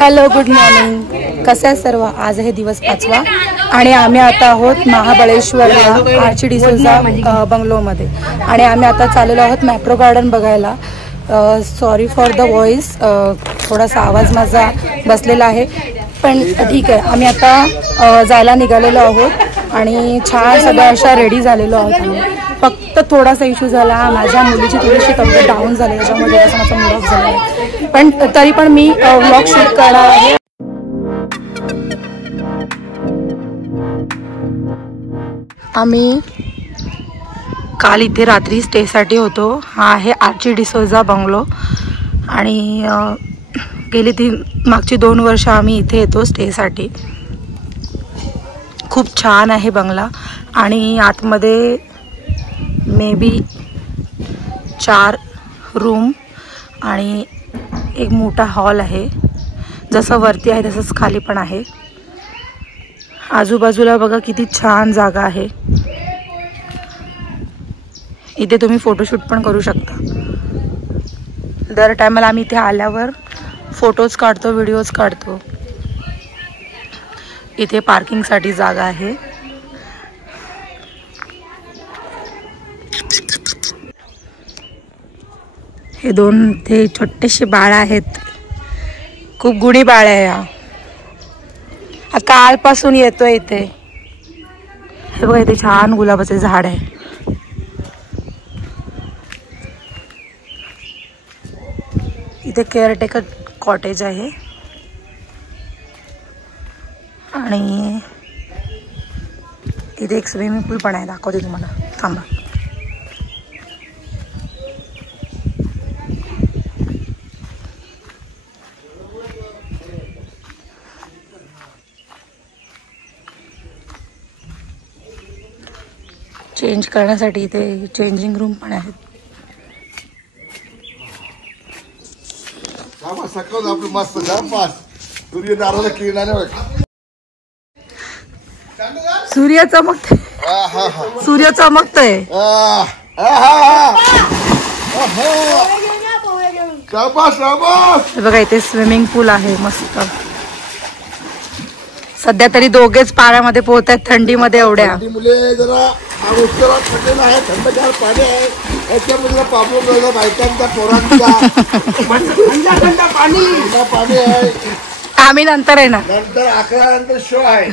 Hello, good morning. कसे आहे सर्व? आज आहे दिवस 5वा आणि आम्ही आता आहोत महाबळेश्वरला आर्ची डिसोजा बंगलोमध्ये आणि आम्ही आता चाललेलो आहोत मॅप्रो गार्डन बघायला. सॉरी फॉर द व्हॉइस, थोडासा आवाज माझा बसलेला आहे, पण ठीक आहे. आम्ही आता जायला निघालेलो आहोत आणि छान सगळ्या अशा रेडी झालेलो आहोत आम्ही. फक्त थोडासा इश्यू झाला, माझ्या मुलीची थोडीशी तब्येत डाऊन झाली, त्याच्यामुळे थोडासा माझा मूड ऑफ झाला आहे, पण तरी पण मी व्लॉग शूट करणार आहे. आम्ही काल इथे रात्री स्टेसाठी होतो. हा आहे आर्ची डिसोजा बंगलो आणि गेली मागची 2 वर्ष आम्ही इथे येतो स्टेसाठी. खूप छान आहे बंगला आणि आतमध्ये मे बी 4 रूम आणि एक मोठा हॉल आहे. जसं वरती आहे तसंच खाली पण आहे. आजूबाजूला बघा किती छान जागा आहे. इथे तुम्ही फोटोशूट पण करू शकता. दर टायमाला आम्ही इथे आल्यावर फोटोज काढतो, व्हिडिओज काढतो. इथे पार्किंगसाठी जागा आहे. हे 2 ते छोटेसे बाळ आहेत. खूप गुणी बाळ आहे. हा कालपासून येतोय इथे. हे बघा, इथे छान गुलाबाचे झाड आहे. इथे केअरटेकर कॉटेज आहे आणि इथे एक स्विमिंग पूल पण आहे. दाखवते तुम्हाला, थांबा. चेंज करण्यासाठी इथे चेंजिंग रूम पण आहेत. सूर्य चमकतोय, सूर्य चमकतोय. बघा, इथे स्विमिंग पूल आहे मस्त. सध्या तरी दोघेच पाण्यामध्ये पोहत आहेत थंडीमध्ये. एवढ्या मुले जरा थंडगार पाणी आहे, याच्यामध्ये प्रॉब्लेम बायकांचा, पोरांचा पाणी आहे. आम्ही नंतर आहे ना, नंतर 11 नंतर शो आहे.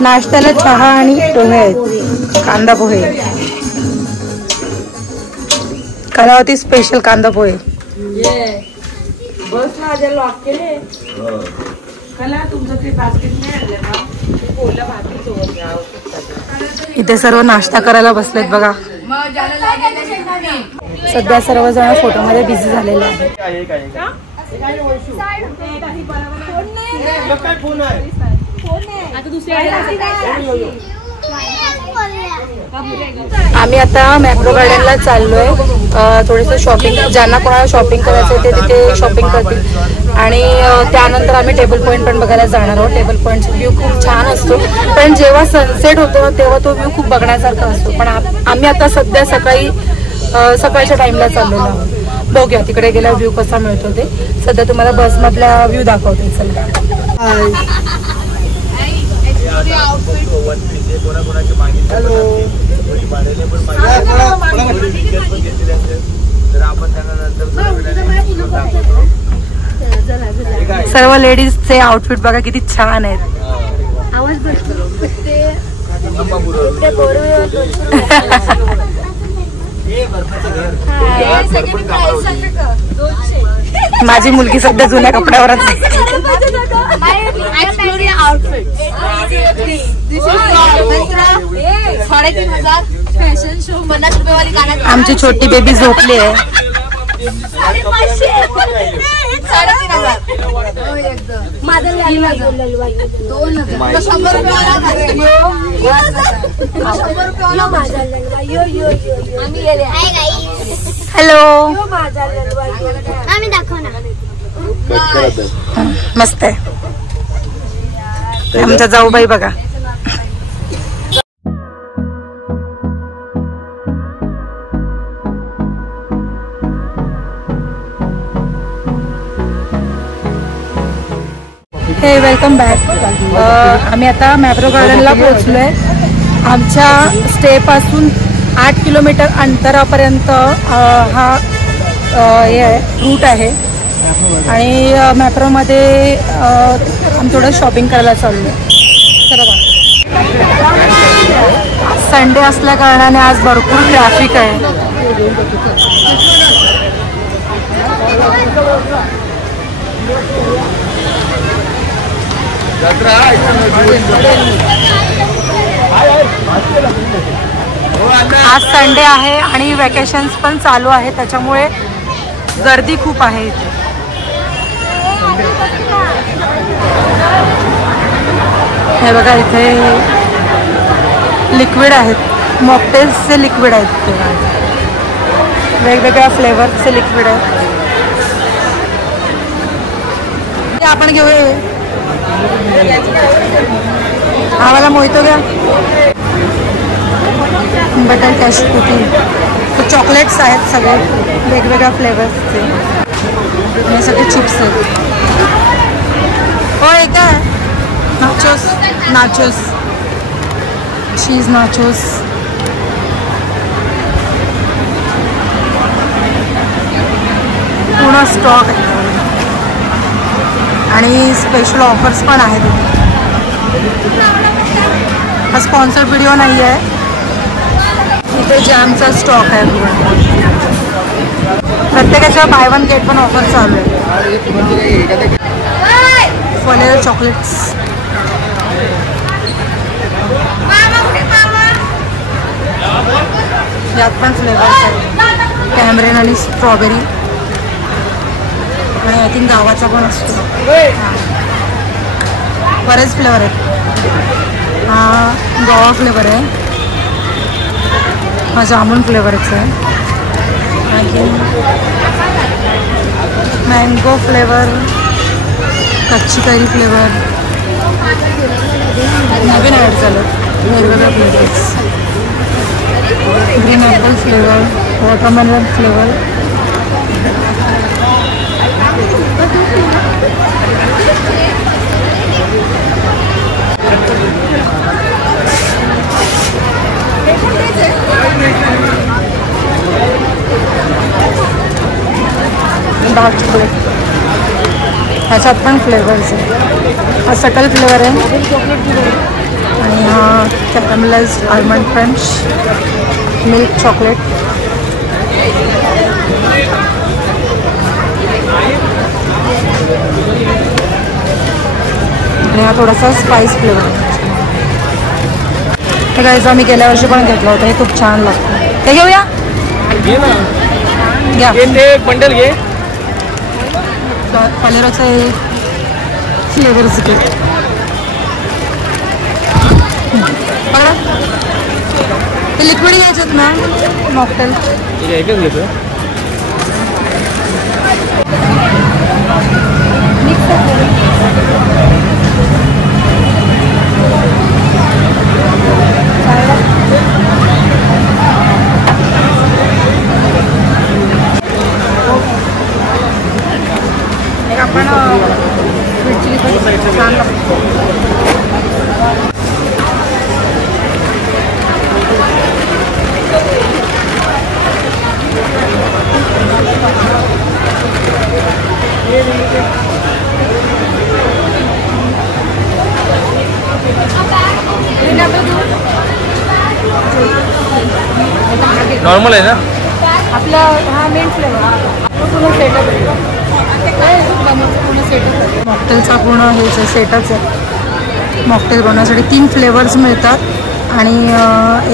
नाश्त्याला चहा आणि पोहे आहेत. कांदा पोहे, कलावती स्पेशल कांदा पोहे. इथे सर्व नाश्ता करायला बसलेत बघा. सध्या सर्वजण फोटोमध्ये बिझी झालेले आहेत. आम्ही आता मॅप्रो गार्डनला चाललोय. थोडंसं शॉपिंग, ज्यांना कोणाला शॉपिंग करायचं ते तिथे शॉपिंग करतील आणि त्यानंतर आम्ही टेबल पॉईंट पण बघायला जाणार आहोत. टेबल पॉईंटचा व्ह्यू खूप छान असतो, पण जेव्हा सनसेट होतो तेव्हा तो व्ह्यू खूप बघण्यासारखा असतो. पण आम्ही आता सध्या सकाळच्या टाइमला चाललेलो आहोत. बघूया तिकडे गेला व्ह्यू कसा मिळतो ते. सध्या तुम्हाला बसमधला व्ह्यू दाखवते. चला. सर्व लेडीजचे आउटफिट बघा किती छान आहेत. माझी मुलगी सध्या जुन्या कपड्यावरच आहे. आमची छोटी बेबी झोपली आहे. हॅलो, मस्त आहे. आमचा जाऊबाई बघा. हे वेलकम बॅक. आम्ही आता मॅप्रो गार्डनला पोहोचलो आहे. आमच्या स्टेपासून 8 किलोमीटर अंतरापर्यंत हा हे आहे रूट आहे आणि मॅप्रोमध्ये आम्ही थोडं शॉपिंग करायला चाललो आहे. चला बघा. संडे असल्या कारणाने आज भरपूर ट्रॅफिक आहे. आज संडे आहे आणि वेकेशन्स पण चालू आहे, त्याच्यामुळे गर्दी खूप आहे इथे. हे बघा इथे लिक्विड आहेत, मॉकटेल्सचे लिक्विड आहेत, वेगवेगळ्या फ्लेवरचे लिक्विड आहेत. ते आपण घेऊया. आम्हाला मोहितो घ्या. बटर कॅशू कुकी, चॉकलेट्स आहेत सगळे वेगवेगळ्या फ्लेवर्सचे. हे सगळे चिप्स आहेत. होय काय नाचोस, नाचोस, चीज नाचोस. पूर्ण स्टॉक आहे आणि स्पेशल ऑफर्स पण आहेत. हा स्पॉन्सर्ड व्हिडिओ नाही आहे. इथे जॅमचा स्टॉक आहे. प्रत्येकाच्या by one get one offer चालू आहे. फलेरो चॉकलेट्स, यात पण फ्लेवर्स आहेत, कॅमरेन आणि स्ट्रॉबेरी आणि आय थिंक गावाचा पण असतो. बरेच फ्लेवर आहेत. हा गोवा फ्लेवर आहे, हा जामून फ्लेवरचा आहे, आणखी मँगो फ्लेवर, कच्ची कैरी फ्लेवर नवीन ॲड झालं. वेगवेगळे flavours, green Apple flavour, watermelon flavour. Dark chocolate, ह्याच्यात पण फ्लेवर्स आहे. हा सटल फ्लेवर आहे आणि हा कॅरमलाइज्ड आलमंड क्रंच, मिल्क चॉकलेट. आणि हा थोडासा स्पाइस फ्लेवर आहे. हे गाईज आम्ही गेल्या वर्षी पण घेतलं होतं. हे खूप छान लागतं. हे घेऊया, घ्या बंडल घे. फलेरोचं एक फ्लेवर्स घे. बघा ते लिक्विड घ्यायच्यात ना मॉकटेल. एकच घेतो. आपण स्वीट चिली पण छान लागतो. नॉर्मल आहे ना आपला. हा मेन फ्लेवर पूर्ण सेटअप. मॉकटेलचा पूर्ण हे सेटच आहे. मॉकटेल बनवण्यासाठी 3 फ्लेवर्स मिळतात आणि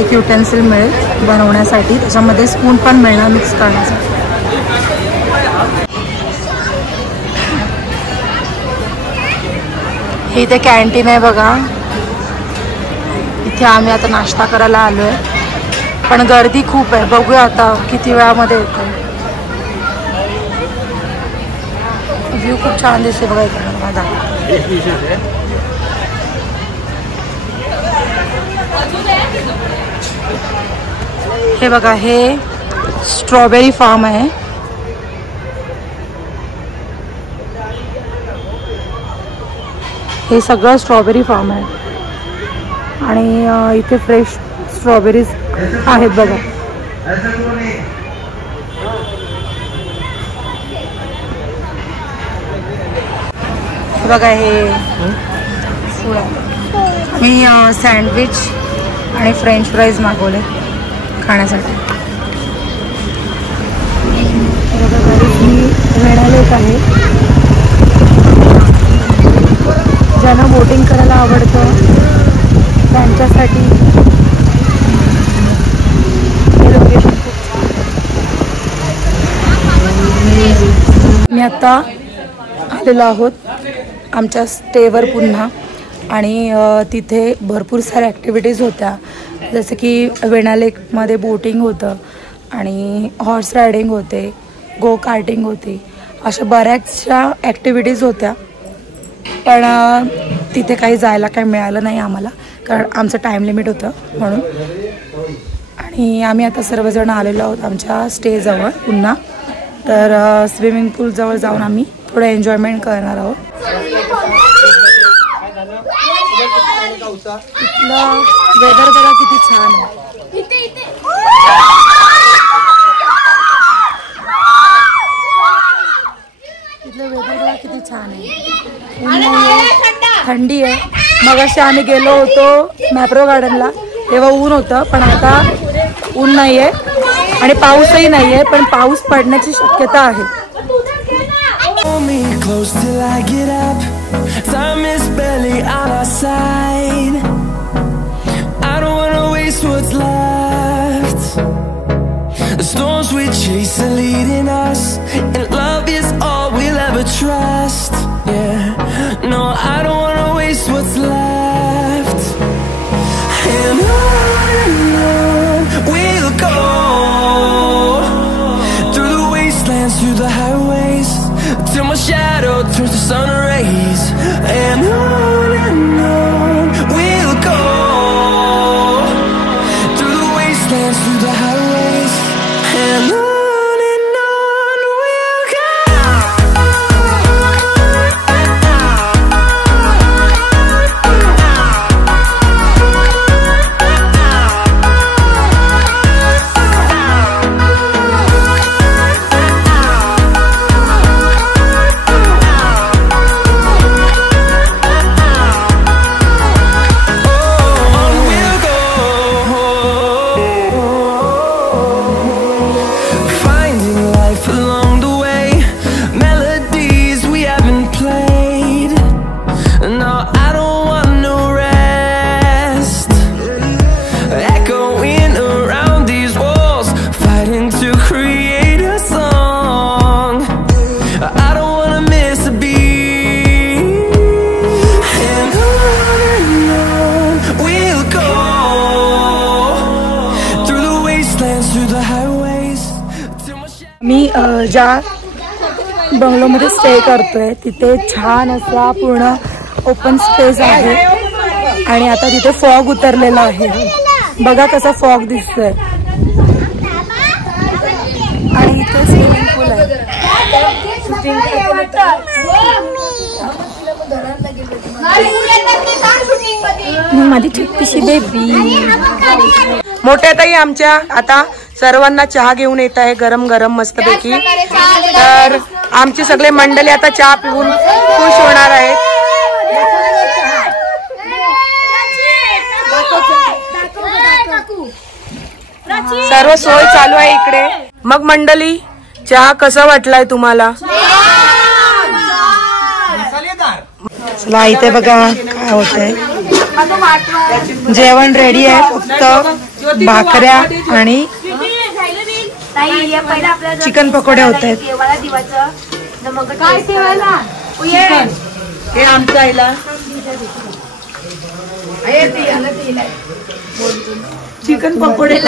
एक युटेन्सिल मिळेल बनवण्यासाठी. त्याच्यामध्ये स्पून पण मिळणार मिक्स करण्यासाठी. हे इथे कॅन्टीन आहे बघा. इथे आम्ही आता नाश्ता करायला आलो आहे, पण गर्दी खूप आहे. बघूया आता किती वेळामध्ये येतो. व्ह्यू खूप छान दिसते बघा इकडं माझा. हे बघा, हे स्ट्रॉबेरी फार्म आहे. हे सगळं स्ट्रॉबेरी फार्म आहे आणि इथे फ्रेश स्ट्रॉबेरीज आहेत बघा. बघा हे फूड आहे. मी सँडविच आणि फ्रेंच फ्राईज मागवले खाण्यासाठी. वेणालेक आहे. ज्यांना बोटिंग करायला आवडतं त्यांच्यासाठी हे लोकेशन. मी आता आलेलो आहोत आमच्या स्टेवर पुन्हा आणि तिथे भरपूर साऱ्या ॲक्टिव्हिटीज होत्या. जसं की वेणालेकमध्ये बोटिंग होतं आणि हॉर्स रायडिंग होते, गो कार्टिंग होती, अशा बऱ्याचशा ॲक्टिव्हिटीज होत्या. पण तिथे काही जायला काही मिळालं नाही आम्हाला कारण आमचं टाईम लिमिट होतं म्हणून. आणि आम्ही आता सर्वजण आलेलो आहोत आमच्या स्टेजवळ पुन्हा. तर स्विमिंग पूलजवळ जाऊन आम्ही थोडं एन्जॉयमेंट करणार आहोत. इथलं वेदर बघा किती छान आहे. इथलं वेदर बघा किती छान आहे. ऊन नाही, थंडी आहे. मग असे आम्ही गेलो होतो मॅप्रो गार्डनला तेव्हा ऊन होतं पण आता ऊन नाही आहे आणि पाऊसही नाही आहे पण पाऊस पडण्याची शक्यता आहे. Close till I get up. Time is barely on our side. I don't wanna waste what's left. The storms we chase are leading us, and love is all we'll ever trust. Yeah, no, I don't wanna waste what's left. And on we'll go, through the wastelands, through the highways, till my shadow turns to sun rays. And on we'll go, through the wastelands, through the highways. And on we'll go. मी ज्या बंगलोमध्ये stay करतोय तिथे छान असा पूर्ण open space आहे आणि आता तिथे फॉग उतरलेला आहे. बघा कसा फॉग दिसतोय आणि इथे स्विमिंग पूल आहे. माझी छोटीशी बेबी. मोठ्या ताई आमच्या आता सर्वांना चहा घेऊन येत आहे गरम गरम मस्तपैकी. तर आमची सगळे मंडळी आता चहा पिऊन खुश होणार आहेत. सर्व सोय चालू आहे इकडे. मग मंडळी चहा कसा वाटलाय तुम्हाला? चला इथे बघा काय होतंय. जेवण रेडी आहे. फक्त भाकऱ्या आणि चिकन पकोडे होत आहेत. हे आमच्या आईला चिकन पकोडे